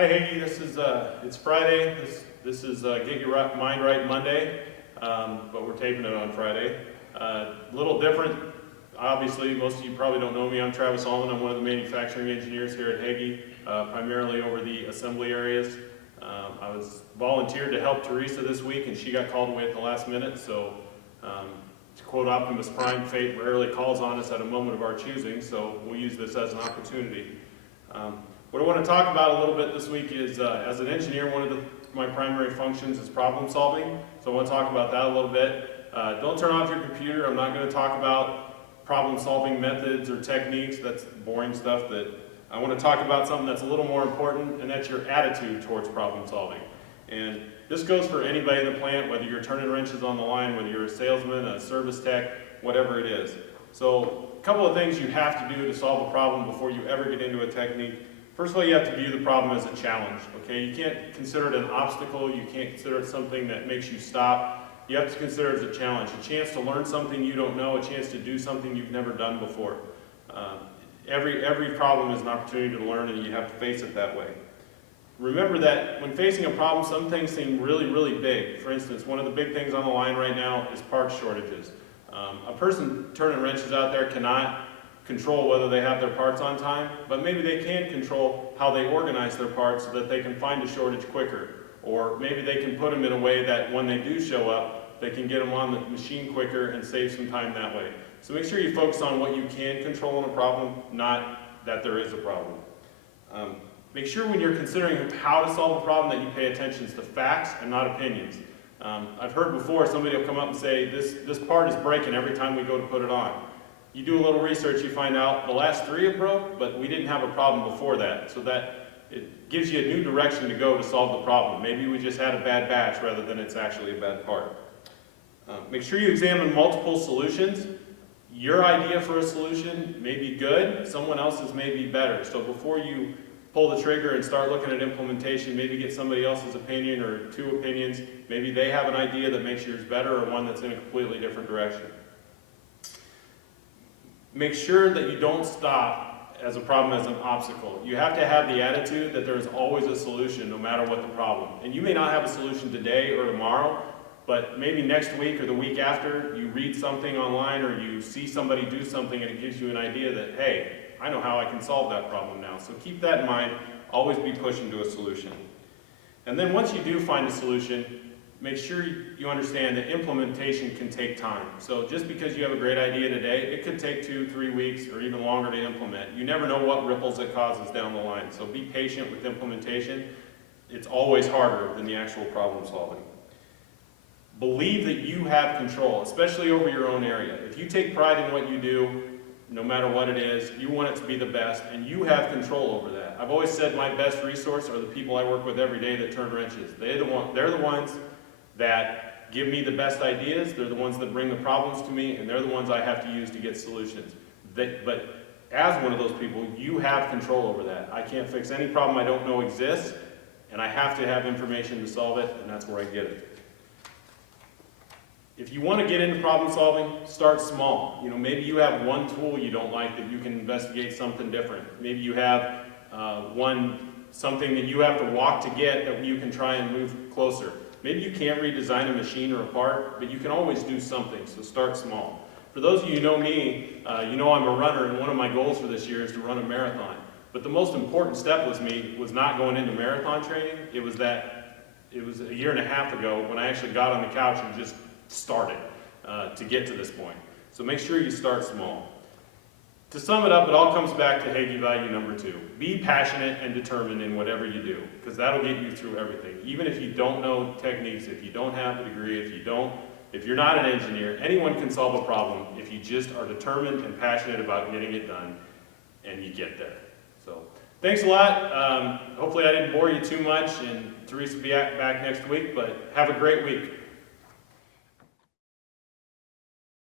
Hi Hagee, it's Friday. This is Get Your Mind Right Monday, but we're taping it on Friday. A little different. Obviously, most of you probably don't know me. I'm Travis Allman. I'm one of the manufacturing engineers here at Hagee, primarily over the assembly areas. I was volunteered to help Teresa this week, and she got called away at the last minute. So, to quote Optimus Prime, fate rarely calls on us at a moment of our choosing. So we'll use this as an opportunity. What I want to talk about a little bit this week is, as an engineer, one of my primary functions is problem solving. So I want to talk about that a little bit. Don't turn off your computer. I'm not going to talk about problem solving methods or techniques. That's boring stuff. That I want to talk about something that's a little more important, and that's your attitude towards problem solving. And this goes for anybody in the plant, whether you're turning wrenches on the line, whether you're a salesman, a service tech, whatever it is. So a couple of things you have to do to solve a problem before you ever get into a technique. First of all, you have to view the problem as a challenge, okay? You can't consider it an obstacle. You can't consider it something that makes you stop. You have to consider it as a challenge, a chance to learn something you don't know, a chance to do something you've never done before. Every problem is an opportunity to learn, and you have to face it that way. Remember that when facing a problem, some things seem really, really big. For instance, one of the big things on the line right now is parts shortages. A person turning wrenches out there cannot control whether they have their parts on time, but maybe they can control how they organize their parts so that they can find a shortage quicker. Or maybe they can put them in a way that when they do show up, they can get them on the machine quicker and save some time that way. So make sure you focus on what you can control in a problem, not that there is a problem. Make sure when you're considering how to solve a problem that you pay attention to facts and not opinions. I've heard before somebody will come up and say, this part is breaking every time we go to put it on. You do a little research, you find out the last 3 have broke, but we didn't have a problem before that. So that it gives you a new direction to go to solve the problem. Maybe we just had a bad batch rather than it's actually a bad part. Make sure you examine multiple solutions. Your idea for a solution may be good, someone else's may be better. So before you pull the trigger and start looking at implementation, maybe get somebody else's opinion or 2 opinions. Maybe they have an idea that makes yours better or one that's in a completely different direction. Make sure that you don't stop as a problem as an obstacle. You have to have the attitude that there is always a solution no matter what the problem. And you may not have a solution today or tomorrow, but maybe next week or the week after you read something online or you see somebody do something and it gives you an idea that, hey, I know how I can solve that problem now. So keep that in mind. Always be pushing to a solution. And then once you do find a solution, make sure you understand that implementation can take time. So just because you have a great idea today, it could take 2-3 weeks or even longer to implement. You never know what ripples it causes down the line. So be patient with implementation. It's always harder than the actual problem solving. Believe that you have control, especially over your own area. If you take pride in what you do, no matter what it is, you want it to be the best, and you have control over that. I've always said my best resource are the people I work with every day that turn wrenches. They're the ones that give me the best ideas, they're the ones that bring the problems to me, and they're the ones I have to use to get solutions. But as one of those people, you have control over that. I can't fix any problem I don't know exists, and I have to have information to solve it, and that's where I get it. If you want to get into problem solving, start small. Maybe you have one tool you don't like that you can investigate something different. Maybe you have something that you have to walk to get that you can try and move closer. Maybe you can't redesign a machine or a part, but you can always do something, so start small. For those of you who know me, you know I'm a runner, and one of my goals for this year is to run a marathon. But the most important step with me was not going into marathon training. It was a year and a half ago when I actually got on the couch and just started to get to this point. So make sure you start small. To sum it up, it all comes back to Hagee value number 2. Be passionate and determined in whatever you do, because that'll get you through everything. Even if you don't know techniques, if you don't have a degree, if you're not an engineer, anyone can solve a problem if you just are determined and passionate about getting it done, and you get there. So thanks a lot. Hopefully I didn't bore you too much, and Teresa will be back next week, but have a great week.